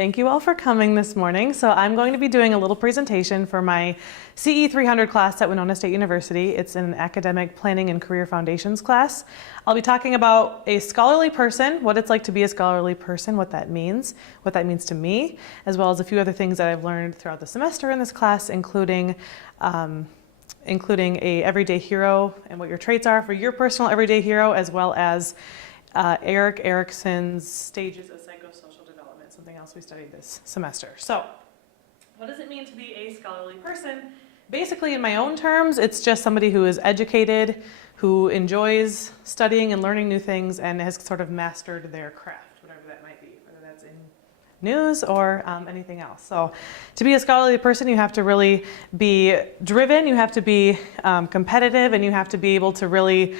Thank you all for coming this morning. So I'm going to be doing a little presentation for my CE 300 class at Winona State University. It's an academic planning and career foundations class. I'll be talking about a scholarly person, what it's like to be a scholarly person, what that means to me, as well as a few other things that I've learned throughout the semester in this class, including a everyday hero and what your traits are for your personal everyday hero, as well as Erik Erikson's stages of psychosocial development, something else we studied this semester. So, what does it mean to be a scholarly person? Basically, in my own terms, it's just somebody who is educated, who enjoys studying and learning new things, and has sort of mastered their craft, whatever that might be, whether that's in news or anything else. So to be a scholarly person, you have to really be driven, you have to be competitive, and you have to be able to really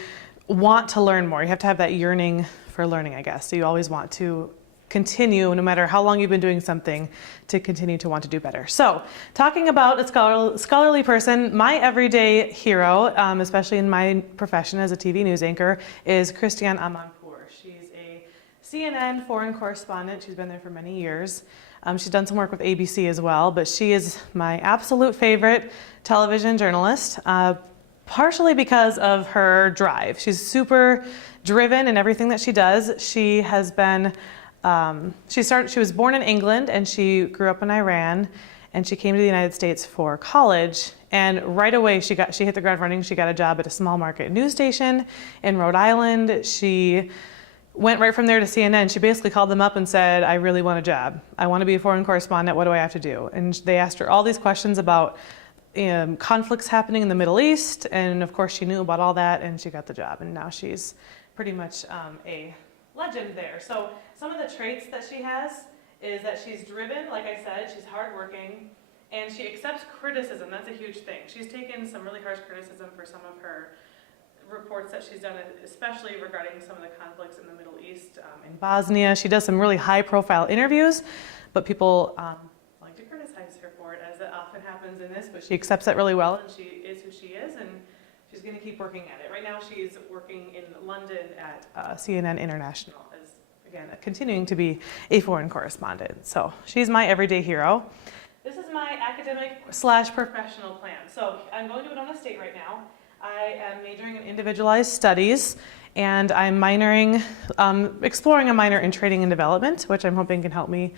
want to learn more. You have to have that yearning for learning, I guess. So you always want to continue, no matter how long you've been doing something, to continue to want to do better. So talking about a scholarly person, my everyday hero, especially in my profession as a TV news anchor, is Christiane Amanpour. She's a CNN foreign correspondent. She's been there for many years. She's done some work with ABC as well, but she is my absolute favorite television journalist, partially because of her drive. She's super driven in everything that she does. She has been, she was born in England and she grew up in Iran, and she came to the United States for college, and right away she hit the ground running. She got a job at a small market news station in Rhode Island. She went right from there to CNN. She basically called them up and said, I really want a job. I want to be a foreign correspondent. What do I have to do? And they asked her all these questions about conflicts happening in the Middle East, and of course she knew about all that, and she got the job, and now she's pretty much a legend there. So some of the traits that she has is that she's driven, like I said, she's hardworking, and she accepts criticism. That's a huge thing. She's taken some really harsh criticism for some of her reports that she's done, especially regarding some of the conflicts in the Middle East, in Bosnia. She does some really high-profile interviews, but people like to criticize her for it, as it often happens in this, but she accepts that really well, and she is who she is, and she's going to keep working at it. Right now she's working in London at CNN International, as, again, continuing to be a foreign correspondent. So she's my everyday hero. This is my academic/professional plan. So I'm going to Winona State right now. I am majoring in individualized studies, and I'm minoring, exploring a minor in training and development, which I'm hoping can help me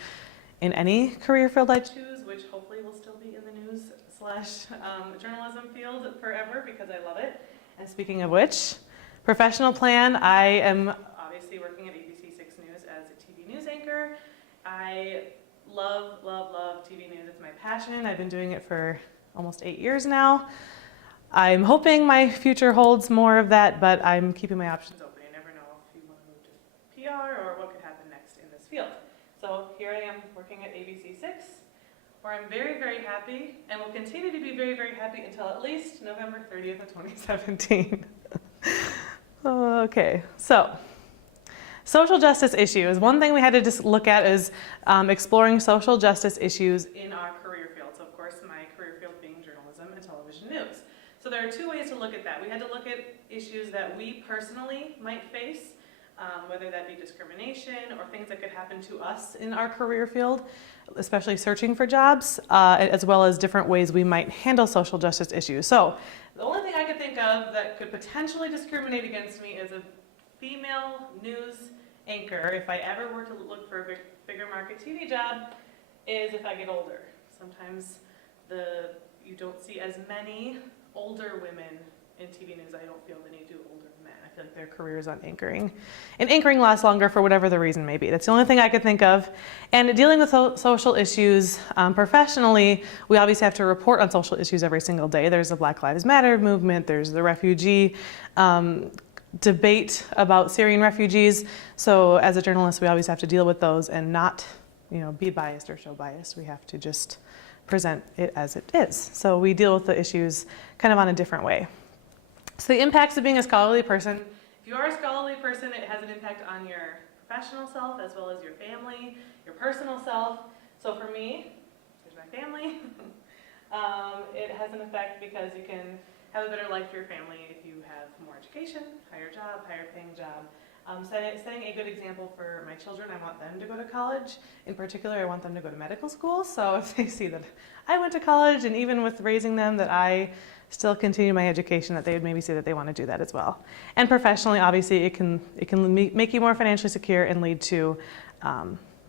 in any career field I choose, which hopefully will still be in the news/journalism field forever, because I love it. And speaking of which, professional plan, I am obviously working at ABC 6 News as a TV news anchor. I love TV news. It's my passion. I've been doing it for almost 8 years now. I'm hoping my future holds more of that, but I'm keeping my options open. You never know if you want to move to PR or what could happen next in this field. So here I am working at ABC 6, where I'm very, very happy, and will continue to be very, very happy until at least November 30th of 2017. Okay, so social justice issues. One thing we had to just look at is exploring social justice issues in our career field. So of course, my career field being journalism and television news. So there are two ways to look at that. We had to look at issues that we personally might face, whether that be discrimination or things that could happen to us in our career field, especially searching for jobs, as well as different ways we might handle social justice issues. So the only thing I could think of that could potentially discriminate against me as a female news anchor, if I ever were to look for a bigger market TV job, is if I get older. Sometimes you don't see as many older women in TV news, I don't feel, than you do older men. I feel like their careers on anchoring. And anchoring lasts longer for whatever the reason may be. That's the only thing I could think of. And dealing with social issues professionally, we obviously have to report on social issues every single day. There's the Black Lives Matter movement, there's the refugee debate about Syrian refugees. So as a journalist, we always have to deal with those and not, be biased or show bias. We have to just present it as it is. So we deal with the issues kind of on a different way. So the impacts of being a scholarly person. If you are a scholarly person, it has an impact on your professional self as well as your family, your personal self. So for me, here's my family. It has an effect because you can have a better life for your family if you have more education, higher job, higher paying job. Setting a good example for my children. I want them to go to college. In particular, I want them to go to medical school. So if they see that I went to college, and even with raising them that I still continue my education, that they would maybe say that they want to do that as well. And professionally, obviously, it can make you more financially secure and lead to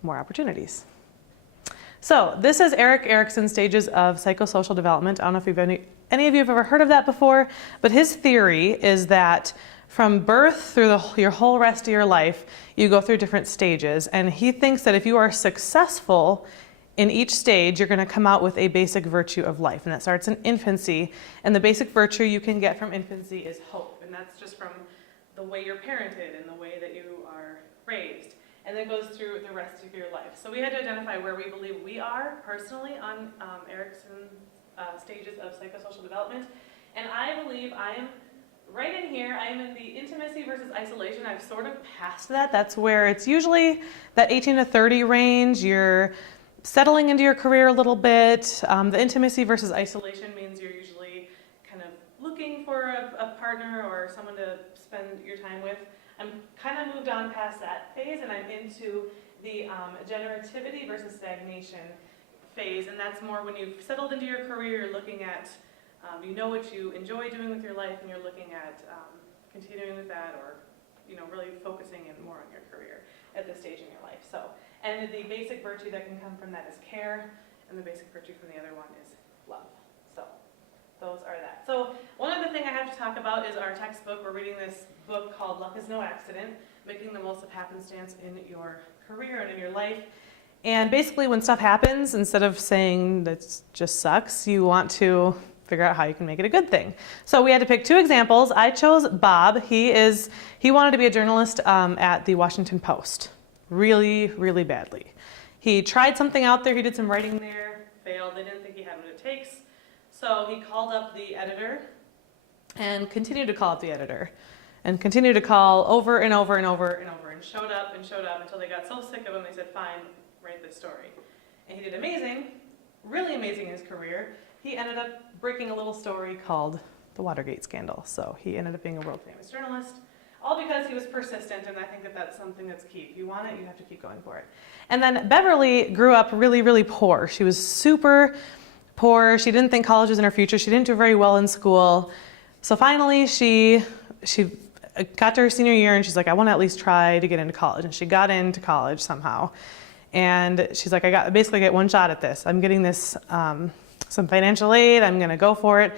more opportunities. So this is Erik Erikson's stages of psychosocial development. I don't know if any of you have ever heard of that before, but his theory is that from birth through your whole rest of your life, you go through different stages. And he thinks that if you are successful in each stage, you're going to come out with a basic virtue of life. And that starts in infancy. And the basic virtue you can get from infancy is hope. And that's just from the way you're parented and the way that you are raised. And then goes through the rest of your life. So we had to identify where we believe we are personally on Erikson's stages of psychosocial development. And I believe I am right in here. I am in the intimacy versus isolation. I've sort of passed that. That's where it's usually that 18 to 30 range. You're settling into your career a little bit. The intimacy versus isolation means you're usually kind of looking for a partner or someone to spend your time with. I'm kind of moved on past that phase, and I'm into the generativity versus stagnation phase. And that's more when you've settled into your career, you're looking at you know what you enjoy doing with your life, and you're looking at continuing with that, or really focusing in more on your career at this stage in your life. So, and the basic virtue that can come from that is care, and the basic virtue from the other one is love. So those are that. So one other thing I have to talk about is our textbook. We're reading this book called Luck is No Accident, Making the Most of Happenstance in Your Career and in Your Life. And basically when stuff happens, instead of saying that just sucks, you want to figure out how you can make it a good thing. So we had to pick two examples. I chose Bob. He wanted to be a journalist at the Washington Post, really, really badly. He tried something out there. He did some writing there, failed. They didn't think he had what it takes. So he called up the editor and continued to call up the editor and continued to call over and over and over and over, and showed up until they got so sick of him, they said, fine, write this story. And he did amazing, really amazing in his career. He ended up breaking a little story called the Watergate scandal. So he ended up being a world famous journalist, all because he was persistent, and I think that that's something that's key. If you want it, you have to keep going for it. And then Beverly grew up really, really poor. She was super poor. She didn't think college was in her future. She didn't do very well in school. So finally she got to her senior year, and she's like, I want to at least try to get into college. And she got into college somehow. And she's like, I basically get one shot at this. I'm getting this some financial aid. I'm going to go for it.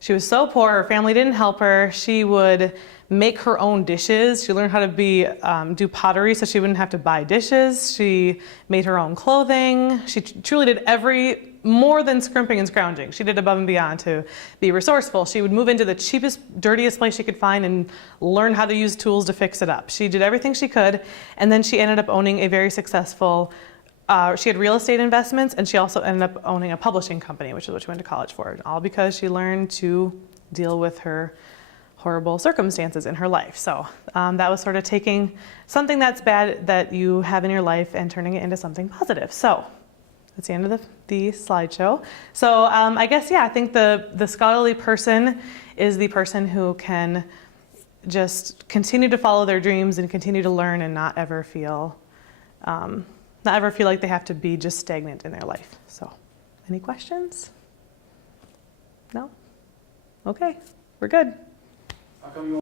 She was so poor. Her family didn't help her. She would make her own dishes. She learned how to do pottery so she wouldn't have to buy dishes. She made her own clothing. She truly did more than scrimping and scrounging. She did above and beyond to be resourceful. She would move into the cheapest, dirtiest place she could find and learn how to use tools to fix it up. She did everything she could, and then she ended up owning a very successful she had real estate investments, and she also ended up owning a publishing company, which is what she went to college for, all because she learned to deal with her horrible circumstances in her life. So that was sort of taking something that's bad that you have in your life and turning it into something positive. So that's the end of the slideshow. So I guess, yeah, I think the scholarly person is the person who can just continue to follow their dreams and continue to learn and not ever feel like they have to be just stagnant in their life. So, any questions? No? Okay, we're good. How come you